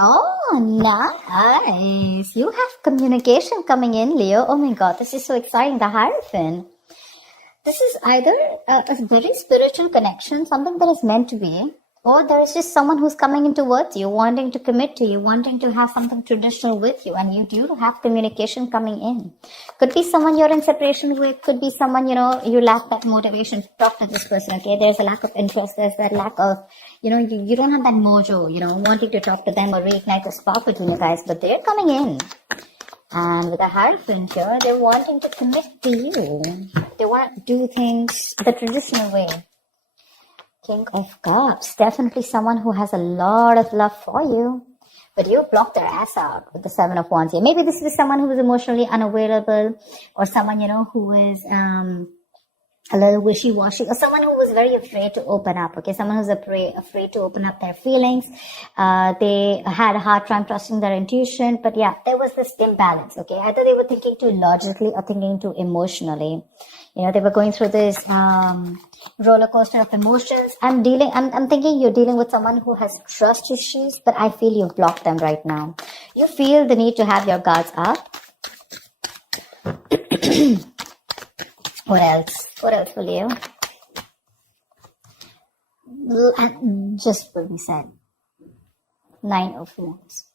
Oh, nice. You have communication coming in, Leo. Oh my God, this is so exciting. The Hierophant. This is either a very spiritual connection, something that is meant to be, or there is just someone who's coming in towards you, wanting to commit to you, wanting to have something traditional with you, and you do have communication coming in. Could be someone you're in separation with, could be someone, you lack that motivation to talk to this person, okay? There's a lack of interest, there's that lack of, you don't have that mojo, wanting to talk to them or reignite the spark between you guys, but they're coming in. And with a Hierophant here, they're wanting to commit to you. They want to do things the traditional way. King of Cups. Definitely someone who has a lot of love for you. But you blocked their ass out with the Seven of Wands here. Maybe this is someone who is emotionally unavailable, or someone, who is a little wishy-washy, or someone who was very afraid to open up, okay? Someone who's afraid to open up their feelings. They had a hard time trusting their intuition, but yeah, there was this imbalance, okay? Either they were thinking too logically or thinking too emotionally. They were going through this roller coaster of emotions. I'm thinking you're dealing with someone who has trust issues, but I feel you've blocked them right now. You feel the need to have your guards up. What else? What else will you? And just what we said. 9 of Wands.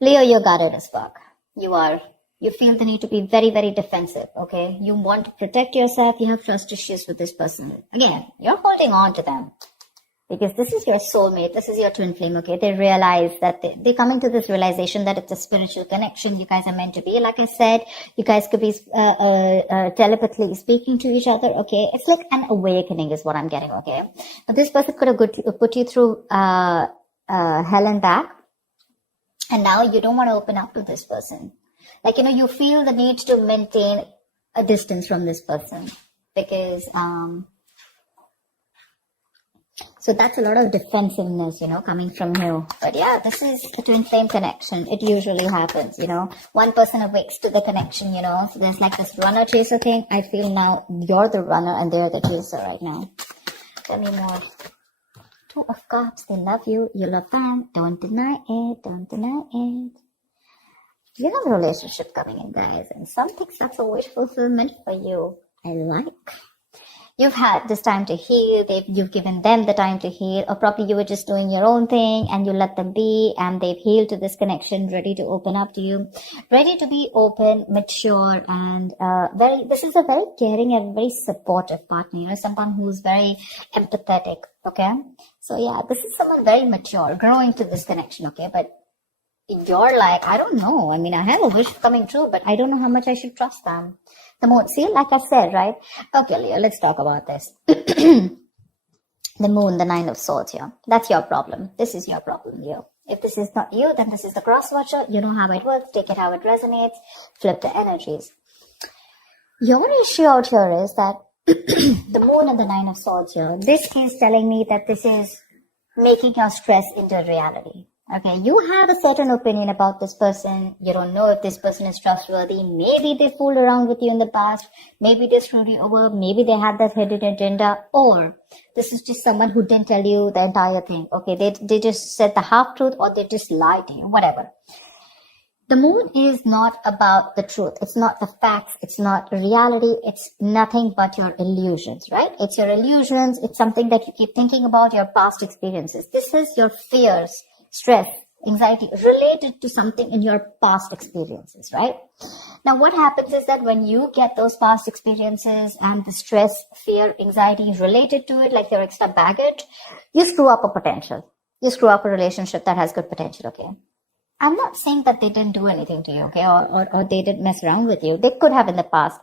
Leo, you're guarded as fuck. You feel the need to be very, very defensive, okay? You want to protect yourself. You have trust issues with this person. Again, you're holding on to them. Because this is your soulmate, this is your twin flame, okay? They realize that they're coming to this realization that it's a spiritual connection. You guys are meant to be. Like I said, you guys could be telepathically speaking to each other, okay? It's like an awakening is what I'm getting, okay? But this person could have put you through hell and back. And now you don't want to open up to this person. Like, you feel the need to maintain a distance from this person. Because, so that's a lot of defensiveness, coming from you. But yeah, this is a twin flame connection. It usually happens, One person awakes to the connection, So there's like this runner chaser thing. I feel now you're the runner and they're the chaser right now. Tell me more. 2 of Cups. They love you. You love them. Don't deny it. Don't deny it. You have a relationship coming in, guys. And some things that's a wish fulfillment for you. I like. You've had this time to heal. You've given them the time to heal, or probably you were just doing your own thing and you let them be, and they've healed to this connection, ready to open up to you, ready to be open, mature, and this is a very caring and very supportive partner, someone who's very empathetic, okay? So yeah, this is someone very mature, growing to this connection, okay? But you're like, I don't know. I mean, I have a wish coming true, but I don't know how much I should trust them. The moon, see, like I said, right? Okay, Leo, let's talk about this. The moon, the 9 of Swords here. That's your problem. This is your problem, Leo. If this is not you, then this is the cross watcher. You know how it works. Take it how it resonates. Flip the energies. Your issue out here is that the moon and the 9 of Swords here, this is telling me that this is making your stress into reality. Okay, you have a certain opinion about this person. You don't know if this person is trustworthy. Maybe they fooled around with you in the past. Maybe they screwed you over. Maybe they had that hidden agenda. Or this is just someone who didn't tell you the entire thing. Okay, they just said the half-truth, or they just lied to you, whatever. The moon is not about the truth. It's not the facts. It's not reality. It's nothing but your illusions, right? It's your illusions. It's something that you keep thinking about, your past experiences. This is your fears, stress, anxiety related to something in your past experiences, right? Now, what happens is that when you get those past experiences and the stress, fear, anxiety related to it, like your extra baggage, you screw up a potential. You screw up a relationship that has good potential, okay? I'm not saying that they didn't do anything to you, okay? Or they didn't mess around with you. They could have in the past.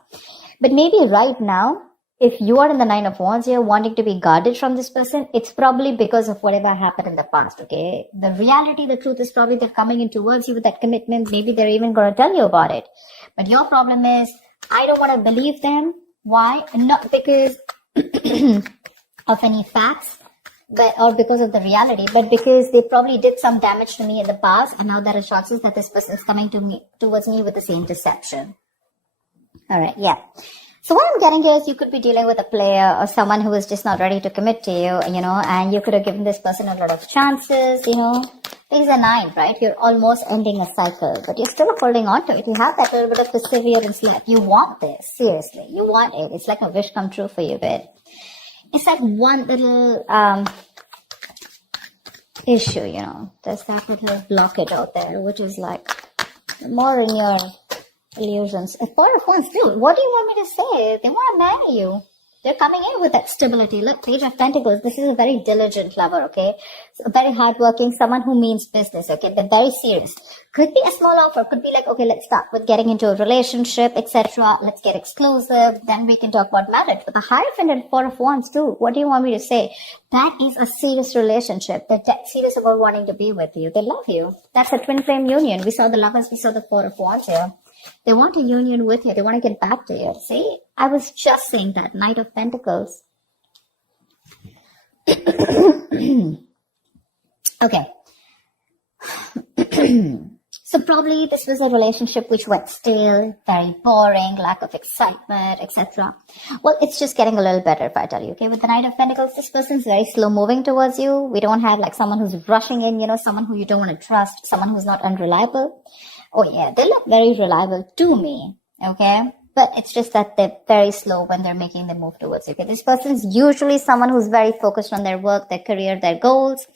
But maybe right now, if you are in the 9 of Wands here wanting to be guarded from this person, it's probably because of whatever happened in the past, okay? The reality, the truth is probably they're coming in towards you with that commitment. Maybe they're even going to tell you about it. But your problem is, I don't want to believe them. Why? Not because of any facts, or because of the reality, but because they probably did some damage to me in the past, and now there are chances that this person is coming towards me with the same deception. All right, yeah. So what I'm getting here is you could be dealing with a player or someone who is just not ready to commit to you, and you could have given this person a lot of chances, Things are 9, right? You're almost ending a cycle, but you're still holding on to it. You have that little bit of perseverance left. You want this, seriously. You want it. It's like a wish come true for you, but it's like one little issue, There's that little blockage out there, which is like more in your illusions. A Four of Wands, dude, what do you want me to say? They want to marry you. They're coming in with that stability. Look, Page of Pentacles. This is a very diligent lover, okay? So very hardworking, someone who means business, okay? They're very serious. Could be a small offer. Could be like, okay, let's start with getting into a relationship, etc. Let's get exclusive. Then we can talk about marriage. But the Hierophant and Four of Wands, too. What do you want me to say? That is a serious relationship. They're serious about wanting to be with you. They love you. That's a twin flame union. We saw the Lovers. We saw the Four of Wands here. They want a union with you. They want to get back to you. See, I was just saying that. Knight of Pentacles. Okay. So probably this was a relationship which went stale, very boring, lack of excitement, etc. Well, it's just getting a little better if I tell you, okay? With the Knight of Pentacles, this person's very slow moving towards you. We don't have like someone who's rushing in, someone who you don't want to trust, someone who's not unreliable. Oh yeah, they look very reliable to me, okay? But it's just that they're very slow when they're making the move towards you, okay? This person's usually someone who's very focused on their work, their career, their goals.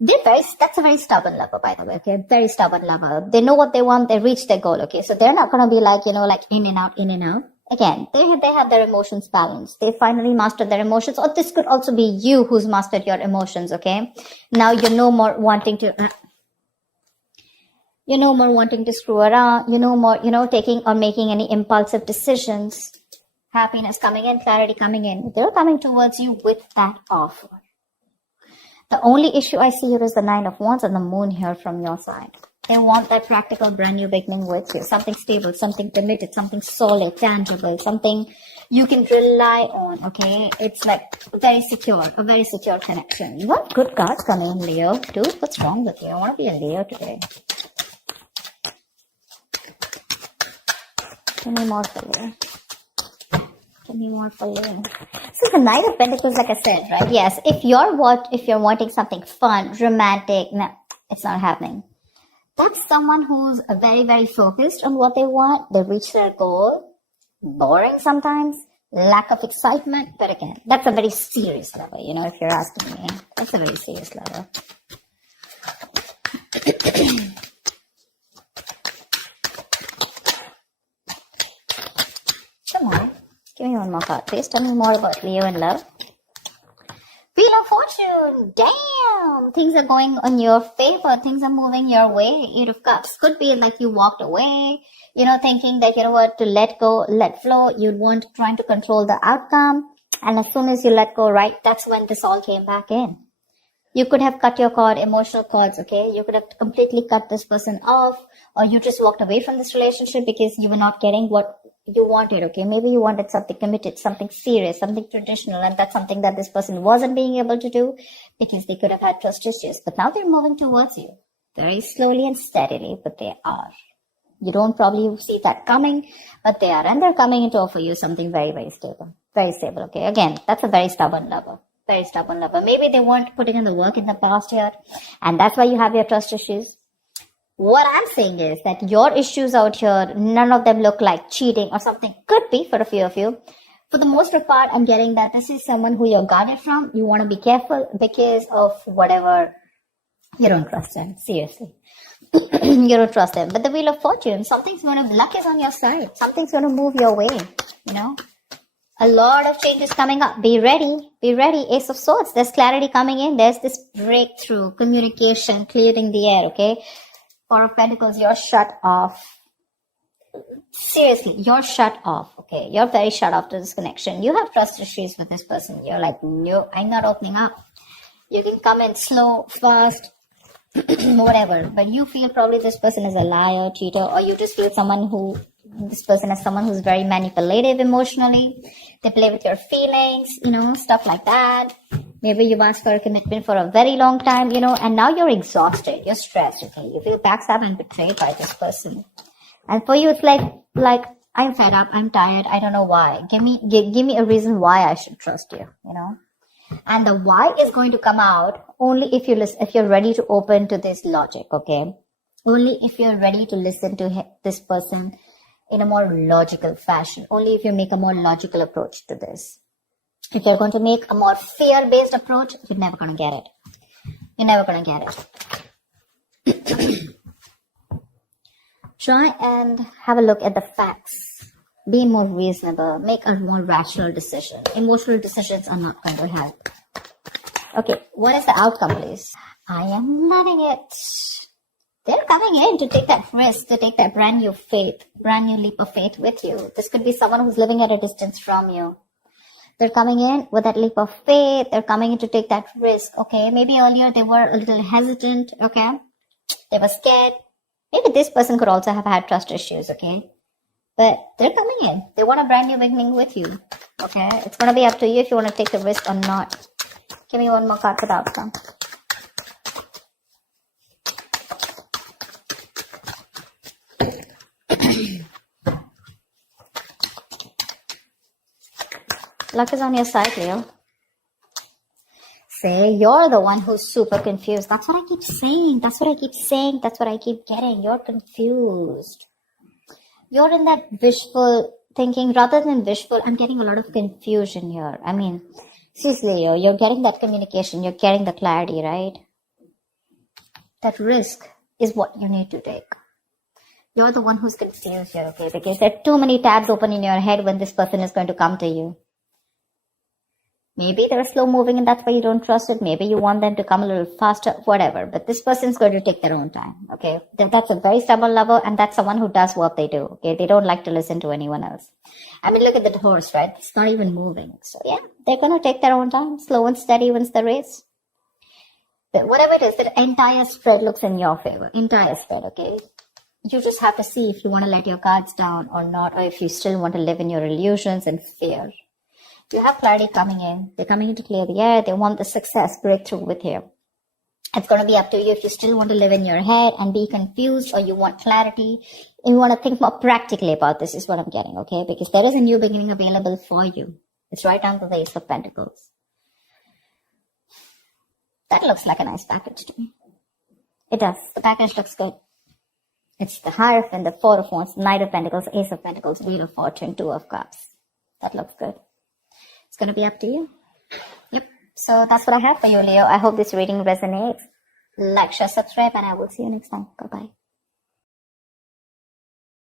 That's a very stubborn lover, by the way, okay? Very stubborn lover. They know what they want, they reach their goal, okay? So they're not going to be like, like in and out, in and out. Again, they have their emotions balanced. They finally mastered their emotions. Or this could also be you who's mastered your emotions, okay? Now you're no more wanting to... You're no more wanting to screw around. You're no more, taking or making any impulsive decisions. Happiness coming in, clarity coming in. They're coming towards you with that offer. The only issue I see here is the Nine of Wands and the Moon here from your side. They want that practical brand new beginning with you. Something stable, something committed, something solid, tangible, something you can rely on, okay? It's like a very secure connection. You want good cards coming in, Leo. Dude, what's wrong with you? I want to be a Leo today. Give me more for Leo. Give me more for Leo. So the Knight of Pentacles, like I said, right? Yes, if you're wanting something fun, romantic, no, it's not happening. That's someone who's very, very focused on what they want. They reach their goal. Boring sometimes. Lack of excitement. But again, that's a very serious lover, if you're asking me. That's a very serious lover. Come on. Give me one more card, please. Tell me more about Leo and love. Wheel of Fortune. Damn. Things are going on your favor. Things are moving your way. 8 of Cups. Could be like you walked away, thinking that, to let go, let flow. You'd want trying to control the outcome. And as soon as you let go, right, that's when this all came back in. You could have cut your cord, emotional cords, okay? You could have completely cut this person off, or you just walked away from this relationship because you were not getting what you wanted, okay? Maybe you wanted something committed, something serious, something traditional, and that's something that this person wasn't being able to do because they could have had trust issues. But now they're moving towards you very slowly and steadily, but they are. You don't probably see that coming, but they are, and they're coming in to offer you something very, very stable. Very stable, okay? Again, that's a very stubborn lover. Very stubborn lover. Maybe they weren't putting in the work in the past year, and that's why you have your trust issues. What I'm saying is that your issues out here, none of them look like cheating or something. Could be for a few of you. For the most part, I'm getting that this is someone who you're guarded from. You want to be careful because of whatever. You don't trust them. Seriously. You don't trust them. But the Wheel of Fortune, luck is on your side. Something's going to move your way, A lot of changes coming up. Be ready. Be ready. Ace of Swords. There's clarity coming in. There's this breakthrough, communication, clearing the air, okay? Four of Pentacles, you're shut off. Seriously, you're shut off, okay? You're very shut off to this connection. You have trust issues with this person. You're like, no, I'm not opening up. You can come in slow, fast, whatever. But you feel probably this person is a liar, cheater, or you just feel this person is someone who's very manipulative emotionally. They play with your feelings, stuff like that. Maybe you've asked for a commitment for a very long time, and now you're exhausted. You're stressed, okay? You feel backstabbed and betrayed by this person. And for you, it's like I'm fed up. I'm tired. I don't know why. Give me a reason why I should trust you, you know. And the why is going to come out only if you listen, if you're ready to open to this logic, okay? Only if you're ready to listen to this person in a more logical fashion. Only if you make a more logical approach to this. If you're going to make a more fear-based approach, you're never going to get it. You're never going to get it. Try and have a look at the facts. Be more reasonable. Make a more rational decision. Emotional decisions are not going to help. Okay, what is the outcome, please? I am loving it. They're coming in to take that risk, to take that brand new leap of faith with you. This could be someone who's living at a distance from you. They're coming in with that leap of faith. They're coming in to take that risk, okay? Maybe earlier they were a little hesitant, okay? They were scared. Maybe this person could also have had trust issues, okay? But they're coming in. They want a brand new beginning with you, okay? It's going to be up to you if you want to take the risk or not. Give me one more card for the outcome. Luck is on your side, Leo. Say you're the one who's super confused. That's what I keep saying. That's what I keep saying. That's what I keep getting. You're confused. You're in that wishful thinking rather than wishful. I'm getting a lot of confusion here. I mean, seriously, you're getting that communication. You're getting the clarity, right? That risk is what you need to take. You're the one who's confused here, okay? Because there are too many tabs open in your head when this person is going to come to you. Maybe they're slow moving and that's why you don't trust it. Maybe you want them to come a little faster, whatever. But this person's going to take their own time, okay? That's a very stubborn lover and that's someone who does what they do, okay? They don't like to listen to anyone else. I mean, look at the horse, right? It's not even moving. So yeah, they're going to take their own time. Slow and steady wins the race. But whatever it is, the entire spread looks in your favor. Entire spread, okay? You just have to see if you want to let your cards down or not, or if you still want to live in your illusions and fear. You have clarity coming in. They're coming in to clear the air. They want the success breakthrough with you. It's going to be up to you if you still want to live in your head and be confused, or you want clarity and you want to think more practically about this is what I'm getting, okay? Because there is a new beginning available for you. It's right down to the Ace of Pentacles. That looks like a nice package to me. It does. The package looks good. It's the Hierophant, the Four of Wands, Knight of Pentacles, Ace of Pentacles, Wheel of Fortune, Two of Cups. That looks good. It's going to be up to you. Yep. So that's what I have for you, Leo. I hope this reading resonates. Like, share, subscribe, and I will see you next time. Bye-bye.